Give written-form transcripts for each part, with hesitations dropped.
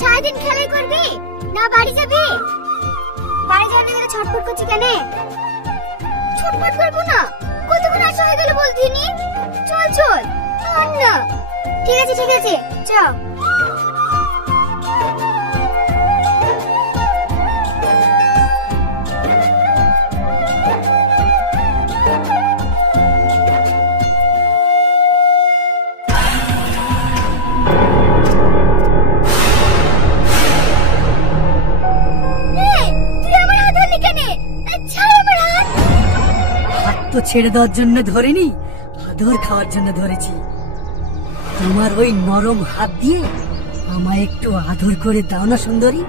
সারাদিন খেলাই করবি না বাড়ি যাবি? বাড়ি যাওয়ার গেলে ছটফট করছি কেন? ছটফট করবো না, কতক্ষণ আসা হয়ে গেল বলতিনি। চল চল না, ঠিক আছে ঠিক আছে চল। তো ছেড়ে দেওয়ার জন্য ধরিনি, আদর খাওয়ার জন্য ধরেছি। তোমার ওই নরম হাত দিয়ে আমায় একটু আদর করে দাও না সুন্দরী।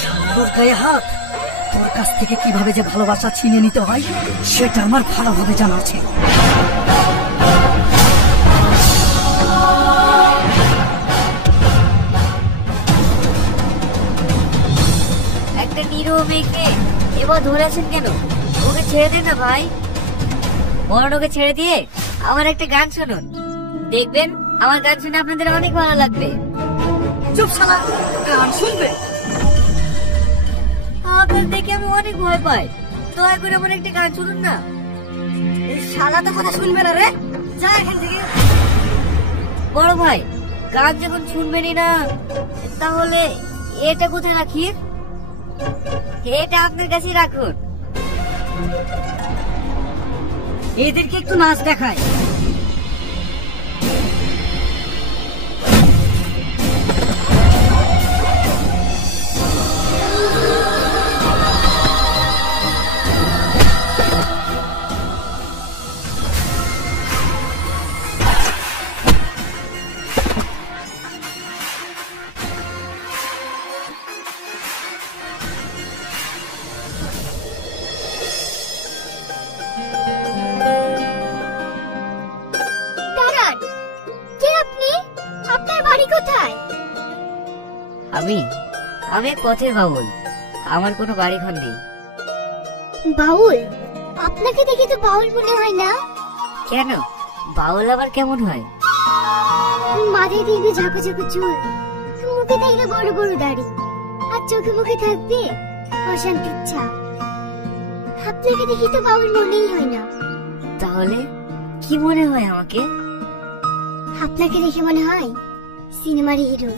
সুন্দর গায়ে হাত, তোর কাছ থেকে কিভাবে যে ভালোবাসা ছিনে নিতে হয় সেটা আমার ভালোভাবে জানা আছে। মেয়েকে এবার ধরেছেন কেন? ওকে ছেড়ে দেন না ভাই, বরং ওকে ছেড়ে দিয়ে আমার একটা গান শুনুন, দেখবেন আমার গান শুনে আপনাদের অনেক ভালো লাগবে। চুপ শালা, গান শুনবে? আপনার দেখে আমি অনেক ভয় পাই, দয়া করে আমার একটা গান শুনুন না। এই শালা তো কথা শুনবে না রে, যা এখান থেকে। বড় ভাই, গান যখন শুনবেনই না, তাহলে এটা কোথায় রাখি? এটা আপনার কাছে রাখুন। এদেরকে একটু নাচ দেখায়। আমি পথের বাউল, আমার কোনো বাড়ি ঘর নেই। বাউল? আপনাকে দেখে তো বাউল মনে হয় না। কেন, বাউল আবার কেমন হয়? মাথায় দেখবে ঝাঁকো ঝাঁকো চুল, মুখে দেখলে বড় বড় দাড়ি, আর চোখে মুখে থাকবে অশান্তির ছাপ। আপনাকে দেখে তো বাউল মনেই হয় না। তাহলে কি মনে হয় আমাকে? আপনাকে দেখে মনে হয় সিনেমার হিরো।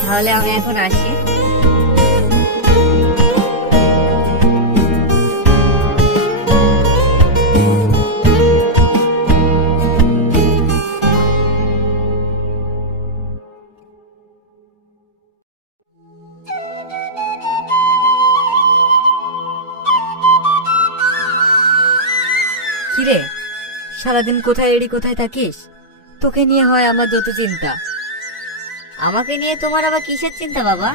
তাহলে আমি এখন আসি। কিরে, সারাদিন কোথায় এড়ি কোথায় থাকিস? তোকে নিয়ে হয় আমার যত চিন্তা। আমাকে নিয়ে তোমার আবার কিসের চিন্তা বাবা?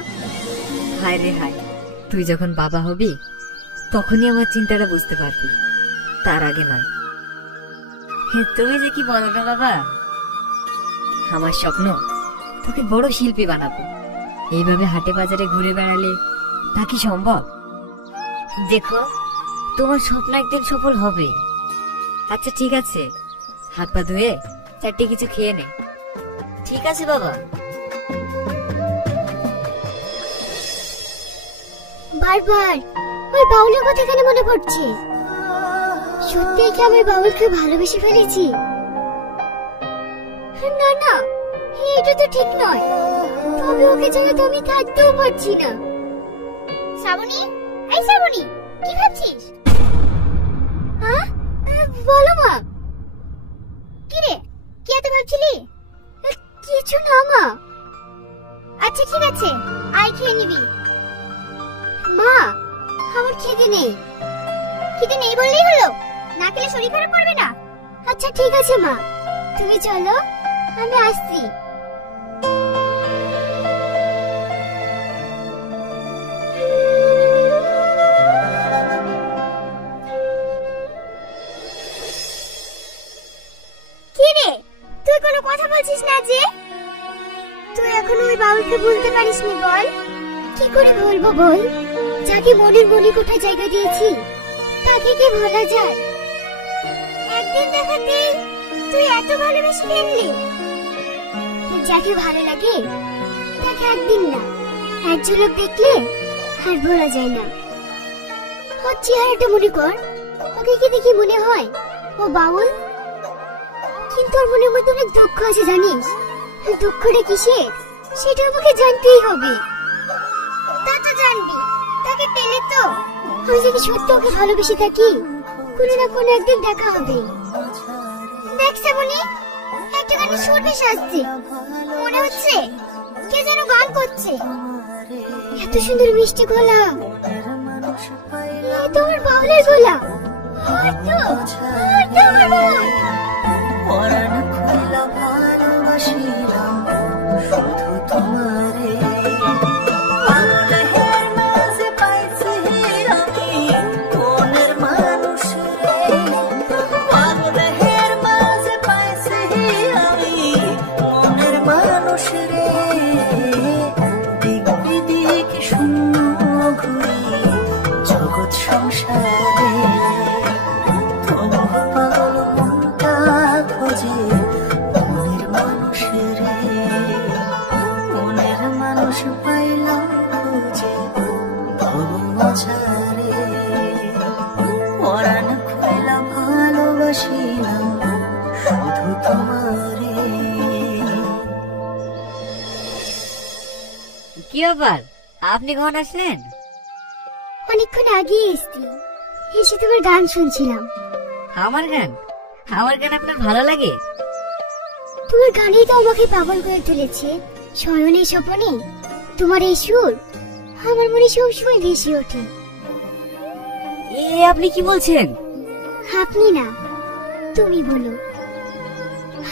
হায় রে হায়, তুই যখন বাবা হবি তখনই আমার চিন্তাটা বুঝতে পারবি, তার আগে নয়। তুমি যে কি বলো না বাবা, আমার স্বপ্ন তোকে বড় শিল্পী বানাবো। এইভাবে হাটে বাজারে ঘুরে বেড়ালে তা কি সম্ভব? দেখো, তোমার স্বপ্ন একদিন সফল হবে। আচ্ছা ঠিক আছে, হাত পা ধুয়ে চারটে কিছু খেয়ে নে। ঠিক আছে বাবা। বারবার ওই বাউলের কথা কেন মনে পড়ছে? সত্যি কি আমি বাউলকে ভালোবেসে ফেলেছি? না না, এটা তো ঠিক নয়। তবে ওকে ছাড়া তো আমি থাকতেও পারছি না। শ্রাবণী, এই শ্রাবণী, কি ভাবছিস? হ্যাঁ বলো মা। কি রে, কি এত ভাবছিলি? কিছু না মা। আচ্ছা ঠিক আছে, আয় খেয়ে নিবি। মা, আমার খিদে নেই। খিদে নেই বললেই হলো? না খেলে শরীর খারাপ করবে না? আচ্ছা ঠিক আছে মা, তুমি চলো, আমি আসছি। কি রে, তুই কোনো কথা বলছিস না যে? তুই এখনো ওই বাউলকে বলতে পারিসনি? বল, কি করে বলবো বল? যাকে মনের মনে কোথায় জায়গা দিয়েছি তাকে কি ভোলা যায়? একদিন দেখাতে তুই এত ভালোবেসে ফেললি। যাকে ভালো লাগে তাকে একদিন না, এক ঝলক দেখলে আর ভোলা যায় না। ওর চেহারাটা মনে কর, ওকে কি দেখি মনে হয় ও বাউল, কিন্তু ওর মনের মধ্যে অনেক দুঃখ আছে জানিস। দুঃখটা কিসের সেটা আমাকে জানতেই হবে। তা তো জানবি, তাকে পেলে তো আমি যদি সত্যি ওকে ভালোবেসে থাকি, কোনো না কোনো একদিন দেখা হবে। দেখ শ্রাবণী, একটা গানে সুর ভেসে আসছে, মনে হচ্ছে কে যেন গান করছে। এত সুন্দর মিষ্টি গলা, এই তো আমার বাউলের গলা। আমার বাউল। পরাণ খুইলা ভালোবাসিলাম শুধু তোমারে, পাগলের মাঝে পাইছি আমি মনের মানুষ রে, পাগলের মাঝে পাইছি আমি মনের মানুষ রে। দিক বিদিক শূন্য ঘুরি জগৎ সংসারে, তবু পাগল মনটা খোঁজে মনের মানুষ রে, মনের মানুষ পাইলাম খুঁজে ভব মাঝারে, পরাণ খুইলা ভালোবাসিলাম শুধু তোমারে। কি ব্যাপার, আপনি কখন আসলেন? অনেকক্ষণ আগে এসছি, এসে তোমার গান শুনছিলাম। আমার গান? আমার গান আপনার ভালো লাগে? তোমার গানই তো আমাকে পাগল করে তুলেছে। শয়নে স্বপনে তোমার এই সুর আমার মনে সবসময় ভেসে ওঠে। এ আপনি কি বলছেন? আপনি না, তুমি বলো।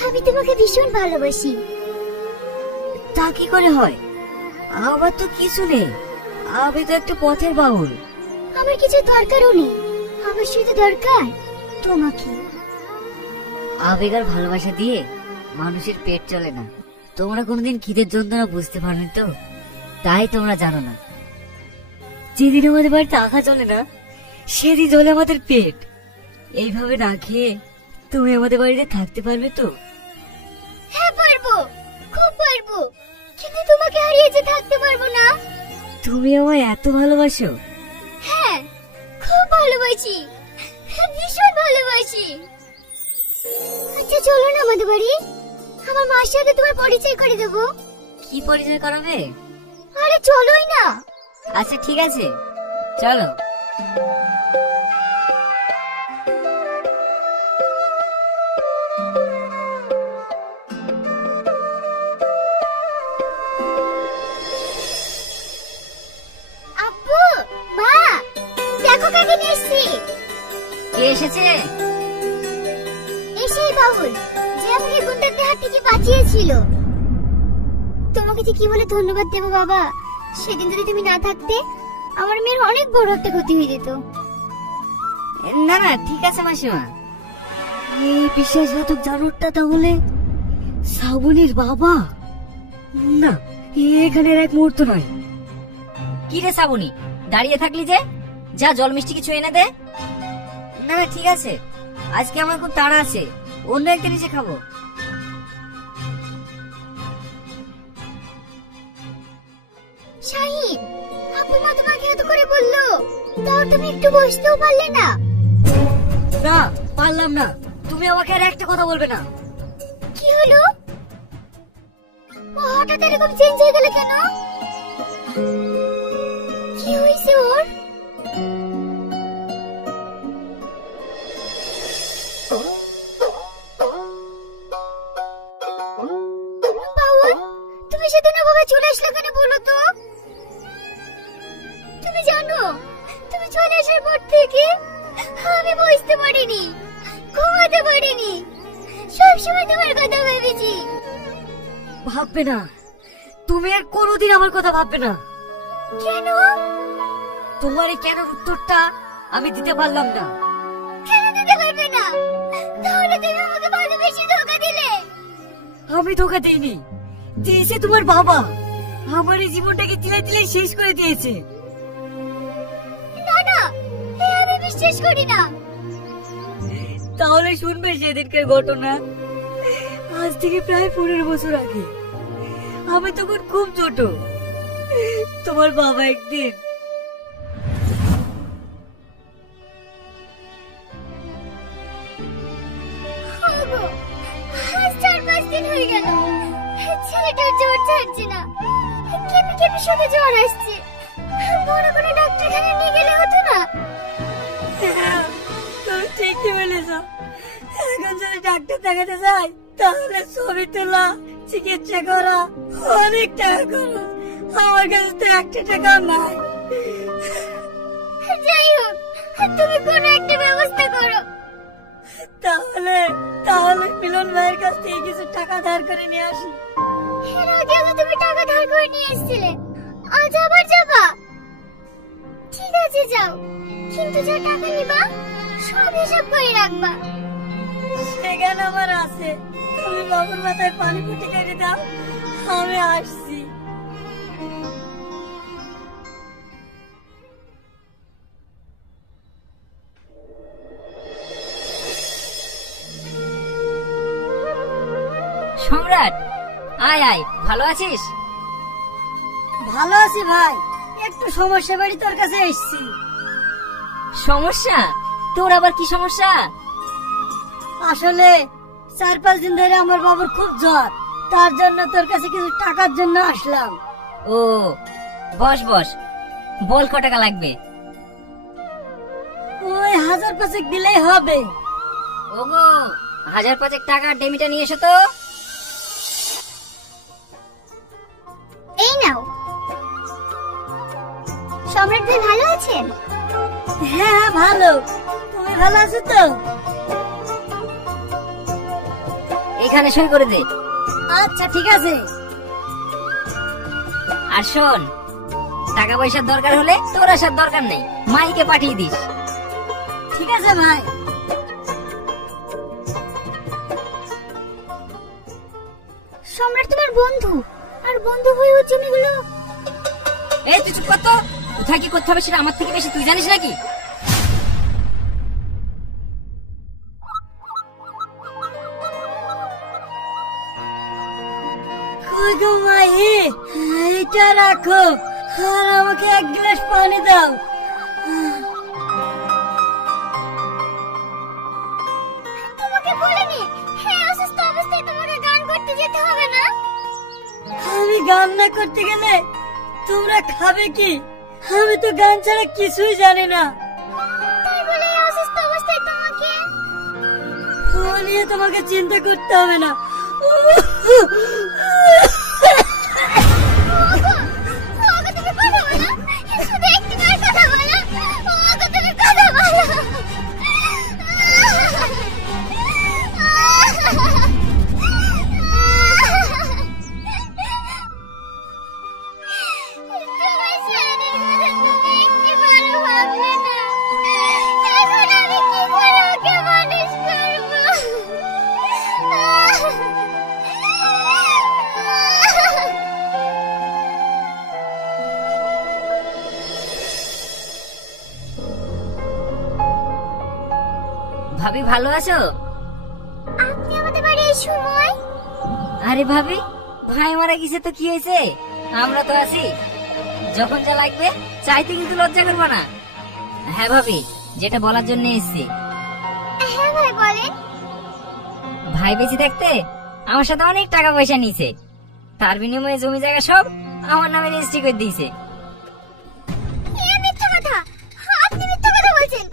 আমি তোমাকে ভীষণ ভালোবাসি। তা কি করে হয়? আমার তো কিছু নেই, আমি তো একটা পথের বাউল। আমার কিছু দরকারও নেই, আমার শুধু দরকার তোমাকে। আবেগ আর ভালোবাসা দিয়ে মানুষের পেট চলে না। তোমরা কোনোদিন খিদের যন্ত্রণা বুঝতে পারনি তো, তাই তোমরা জানো না। যেদিন আমাদের বাড়িতে আঁকা চলে না, সেদিন চলে আমাদের পেট। এইভাবে না খেয়ে তুমি আমাদের বাড়িতে থাকতে পারবে তো? হ্যাঁ পারবো, খুব পারবো, কিন্তু তোমাকে হারিয়ে যে থাকতে পারবো না। তুমি আমায় এত ভালোবাসো? হ্যাঁ, খুব ভালোবাসি, ভীষণ ভালোবাসি। আচ্ছা চলো না আমাদের বাড়ি, আমার মার সাথে তোমার পরিচয় করে দেবো। কি পরিচয় করাবে? আরে চলোই না। আচ্ছা ঠিক আছে, চলো। আব্বু, মা, দেখো কাকে নিয়ে এসেছি। কে এসেছে? এসেই বাবুল, যে আমাকে গুন্ডাদের হাত থেকে বাঁচিয়েছিল। তোমাকে যে কি বলে ধন্যবাদ দেবো বাবা। সেদিন যদি তুমি না থাকতে আমার মেয়ের অনেক বড় একটা ক্ষতি হয়ে যেত। না না ঠিক আছে মাসিমা। এই বিশ্বাসঘাতক জানোয়ারটা তাহলে শ্রাবণীর বাবা? না, এখানের এক মুহূর্ত নয়। কি রে শ্রাবণী, দাঁড়িয়ে থাকলি যে? যা জল মিষ্টি কিছু এনে দে। না না ঠিক আছে, আজকে আমার খুব তাড়া আছে, অন্য একদিন এসে খাবো। শাহিন, আব্বু মা তোমাকে এত করে বললো, তাও তুমি একটু বসতেও পারলে না? না পারলাম না। তুমি আমাকে আর একটা কথা বলবে না। কি হলো? ও হঠাৎ এরকম চেঞ্জ হয়ে গেল কেন? কি হয়েছে ওর? বাবা, তুমি সেদিন ওভাবে চলে আসলে কেন বলো তো? তুমি জানো, তুমি চলে আসার পর থেকে আমি বুঝতে পারিনি, ঘুমাতে পারিনি, সবসময় তোমার কথা ভেবেছি। ভাববে না, তুমি আর কোনোদিন আমার কথা ভাববে না। কেন? তোমার এই কেন উত্তরটা আমি দিতে পারলাম না। কেন দিতে পারবে না? তাহলে তুমি আমাকে ভালোবেসে ধোঁকা দিলে। আমি ধোঁকা দেইনি, দিয়েছে তোমার বাবা। আমার এই জীবনটাকে তিলে তিলে শেষ করে দিয়েছে। না না, আমি বিশ্বাস করি না। তাহলে শুনবে সেদিনকার ঘটনা। আজ থেকে প্রায় 15 বছর আগে, আমি তখন খুব ছোট। তোমার বাবা একদিন ওগো, আজ 4-5 দিন হয়ে গেল, ছেলেটার জ্বর ছাড়ছে না, কেঁপে কেঁপে শুধু জ্বর আসছে। বড় কোনো ডাক্তারখানা নিয়ে গেলে হতো না? তুমি ঠিকই বলেছ। এখন যদি ডাক্তার দেখাতে যাই তাহলে ছবি তোলা, চিকিৎসা করা, অনেক টাকা খরচ। আমার কাছে তো 1 টাকাও নাই। যাই হোক, তুমি কোনো একটা ব্যবস্থা করো। তাহলে তাহলে মিলন ভাইয়ের কাছ থেকে কিছু টাকা ধার করে নিয়ে আসি। এর আগেও তো তুমি টাকা ধার করে নিয়ে এসেছিলে, আজ আবার যাবা? ঠিক আছে যাও, কিন্তু যা টাকা নিবা সব হিসাব করে রাখবা। সেখানে আমার আছে। তুমি বাবুর মাথায় পানি ফুটে কেটে দাও, আমি আসছি। সম্রাট, আয় আয়, ভালো আছিস? ভালো আছি ভাই, একটু সমস্যা বাড়ি তোর কাছে এসেছি। সমস্যা? তোর আবার কি সমস্যা? আসলে 4-5 দিন ধরে আমার বাবুর খুব জ্বর, তার জন্য তোর কাছে কিছু টাকার জন্য আসলাম। ও, বস বস, বল ক টাকা লাগবে? ওই 1000-5 দিলেই হবে। ওগো, 1000-5 টাকা ডেমিটা নিয়ে এসো তো। এই নাও। সম্রাট ভাই ভালো আছেন? হ্যাঁ হ্যাঁ ভালো। তুমি ভালো আছো তো? এখানে সই করে দে। আচ্ছা ঠিক আছে। আর শোন, টাকা পয়সার দরকার হলে তোর আসার দরকার নেই, মাইকে পাঠিয়ে দিস। ঠিক আছে ভাই। সম্রাট তোমার বন্ধু, আর বন্ধু হয়ে ওর জমিগুলো। এই তুই চুপ কর তো। কোথায় কি করতে হবে সেটা আমার থেকে বেশি তুই জানিস নাকি? কই গো মাহি, এইটা রাখো আর আমাকে 1 গ্লাস পানি দাও। তোমাকে বলিনি হ্যাঁ অসুস্থ অবস্থায় তোমাকে গান করতে যেতে হবে না? আমি গান না করতে গেলে তোমরা খাবে কি? আমি তো গান ছাড়া কিছুই জানি না। তাই বলে এই অসুস্থ অবস্থায় তোমাকে? ও নিয়ে তোমাকে চিন্তা করতে হবে না। ওগো তুমি কথা বলো, শুধু একটিবার কথা বলো। ওগো তুমি কথা বলো। তোমার সারাদিন কথা তুমি একটিবারও ভাবলে না। এখন আমি কি করে ওকে মানুষ করবো? ভাবি ভালো আছো? আপনি আমাদের বাড়ি এই সময়? আরে ভাবি, ভাই মারা গেছে তো কি হয়েছে, আমরা তো আছি। যখন যা লাগবে চাইতে কিন্তু লজ্জা করবো না। হ্যাঁ ভাবি, যেটা বলার জন্য এসেছি। হ্যাঁ ভাই বলেন। ভাই বেঁচে থাকতে আমার সাথে অনেক টাকা পয়সা নিয়েছে, তার বিনিময়ে জমি জায়গা সব আমার নামে রেজিস্ট্রি করে দিয়েছে। এ মিথ্যা কথা, আপনি মিথ্যা কথা বলছেন।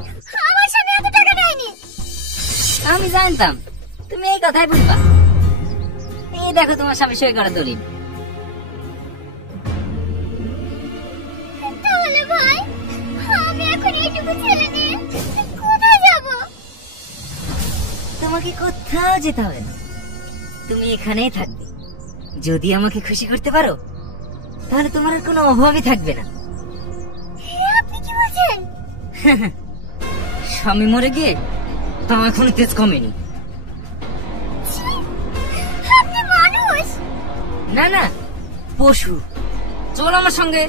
আমার স্বামী এত টাকা নেয়নি। আমি জানতাম তুমি এই কথাই বলবা। এই দেখো তোমার স্বামী সই করা দলিল। তাহলে ভাই আমি এখন এইটুকু ছেলে নিয়ে কোথায় যাব? তোমাকে কোথাও যেতে হবে না, তুমি এখানেই থাকবে। যদি আমাকে খুশি করতে পারো তাহলে তোমার আর কোনো অভাবই থাকবে না। আপনি কি বলছেন? স্বামী মরে গিয়ে তা এখনো তেজ কমেনি। ছি, আপনি মানুষ? না না, পশু। চল আমার সঙ্গে।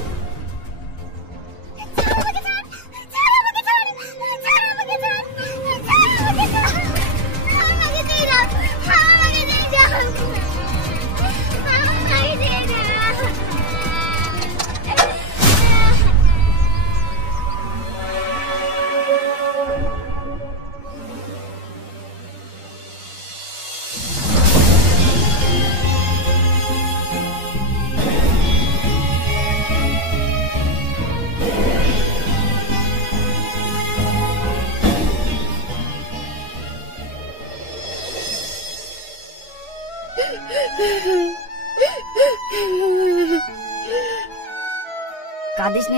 ছাড় আমাকে, ছাড়। ছাড় আমাকে, ছাড়। ছাড় আমাকে, ছাড়। ছাড় আমাকে, ছাড়।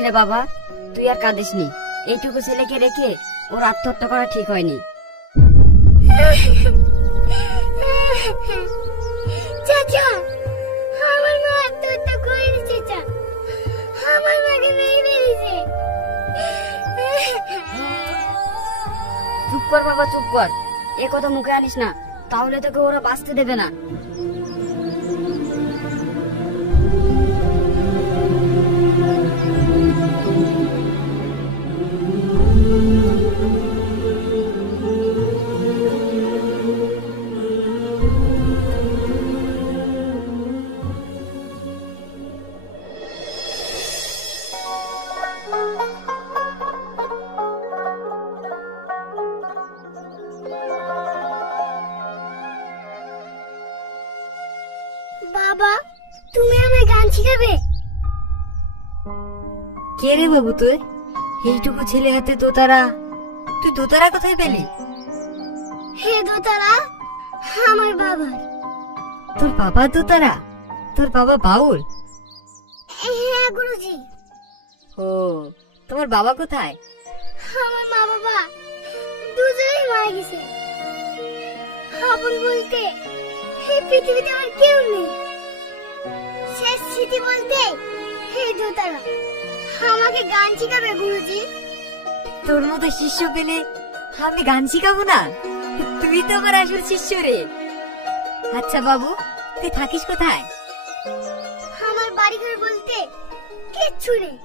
রে বাবা, তুই আর কাঁদিস নি। এইটুকু ছেলেকে রেখে ওর আত্মহত্যা করা ঠিক হয়নি। চাচা, আমার মা আত্মহত্যা করেনি চাচা, আমার মাকে মেরে ফেলেছে। চুপ কর বাবা, চুপ কর। এ কথা মুখে আনিস না, তাহলে তোকে ওরা বাঁচতে দেবে না। বাবা, তুমি আমায় গান শিখাবে? কে রে বাবু তুই? এইটুকু ছেলে হাতে দোতারা, তুই দোতারা কোথায় পেলি? হে দোতারা আমার বাবার। তোর বাবা দোতারা? তোর বাবা বাউল? হ্যাঁ গুরুজি। ও, তোমার বাবা কোথায়? আমার মা বাবা দুজনেই মারা গেছে। আপন বলতে এই পৃথিবীতে আমার কেউ নেই। শেষ স্মৃতি বলতে হে দোতারা, আমাকে গান শিখাবে গুরুজি? তোর মতো শিষ্য পেলে আমি গান শিখাবো না? তুই তো আমার আসল শিষ্য রে। আচ্ছা বাবু, তুই থাকিস কোথায়? আমার বাড়ি ঘর বলতে কিচ্ছু নেই।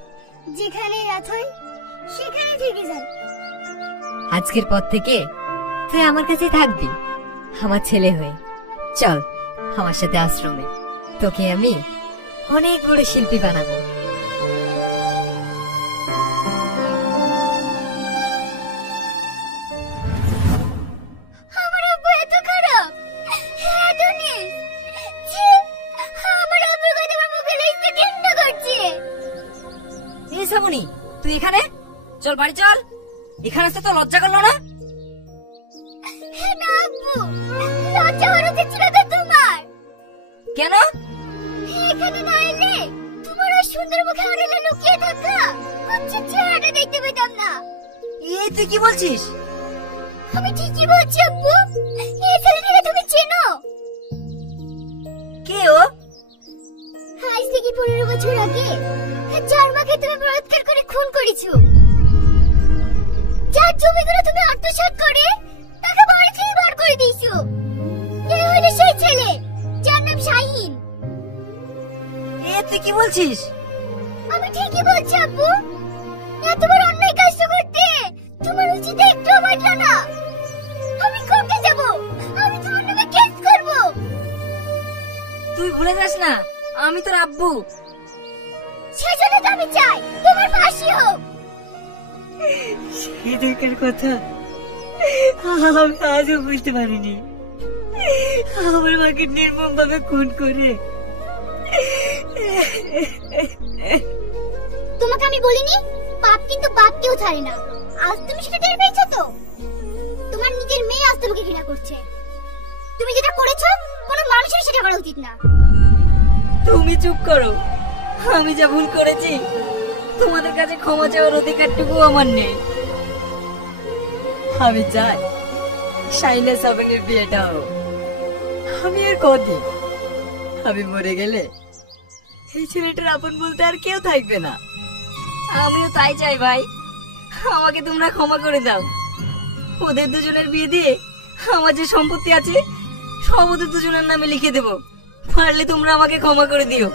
যেখানে রাত হয় সেখানে থেকে যাই। আজকের পর থেকে তুই আমার কাছে থাকবি, আমার ছেলে হয়ে। চল আমার সাথে আশ্রমে, তোকে আমি অনেক বড় শিল্পী বানাবো। আমার আব্বু এত খারাপ, এত নীচ। ছি, আমার আব্বুর কথা আমার মুখে লিখতে ঘৃণা করছে। এই শ্রাবণী, তুই এখানে? চল বাড়ি চল। এখানে আসতে তো লজ্জা করলো না? না আব্বু, লজ্জা হওয়ার উচিত ছিল তো তোমার। কেন? এখানে না এলে তোমার ওই সুন্দর মুখে আড়ালে লুকিয়ে থাকা কুচ্ছিত চেহারাটা দেখতে পেতাম না। এই তুই কি বলছিস? আমি ঠিকই বলছি আব্বু। এই ছেলেটাকে তুমি চেনো? কে ও? আজ থেকে 15 বছর আগে যার মাকে তুমি বলাৎকার করে খুন করেছো, যার জমিগুলো তুমি আত্মসাৎ করে তাকে বাড়ি থেকে বার করে দিয়েছো, এই হলো সেই ছেলে যার নাম শাহিন। এ তুই কি বলছিস? আমি ঠিকই বলছি আব্বু। এত বড় অন্যায় কাজ করতে তোমার উচিত একটু বাটলো না। আমি কোর্টে যাব, আমি তোমার নামে কেস করব। তুই ভুলে যাস না আমি তোর আব্বু। সেজন্য তো আমি চাই তোমার ফাঁসি হোক। সেদিনকার কথা আমি আজও বুঝতে পারিনি। আমার মাকে নির্মম ভাবে খুন করে। তোমাকে আমি বলিনি পাপ কিন্তু বাপকেও ছাড়ে না। আজ তুমি সেটা টের পেয়েছো তো? তোমার নিজের মেয়ে আজ তোমাকে ঘৃণা করছে। তুমি যেটা করেছো কোনো মানুষের সেটা করা উচিত না। তুমি চুপ করো। আমি যা ভুল করেছি তোমাদের কাছে ক্ষমা চাওয়ার অধিকারটুকু আমার নেই। আমি চাই শাইনা সাবনের বিয়েটা হোক। আমি আর কদিন, আমি মরে গেলে এই ছেলেটার আপন বলতে আর কেউ থাকবে না। আমিও তাই চাই ভাই, আমাকে তোমরা ক্ষমা করে দাও। ওদের দুজনের বিয়ে দিয়ে আমার যে সম্পত্তি আছে সব ওদের দুজনের নামে লিখে দেবো। পারলে তোমরা আমাকে ক্ষমা করে দিও।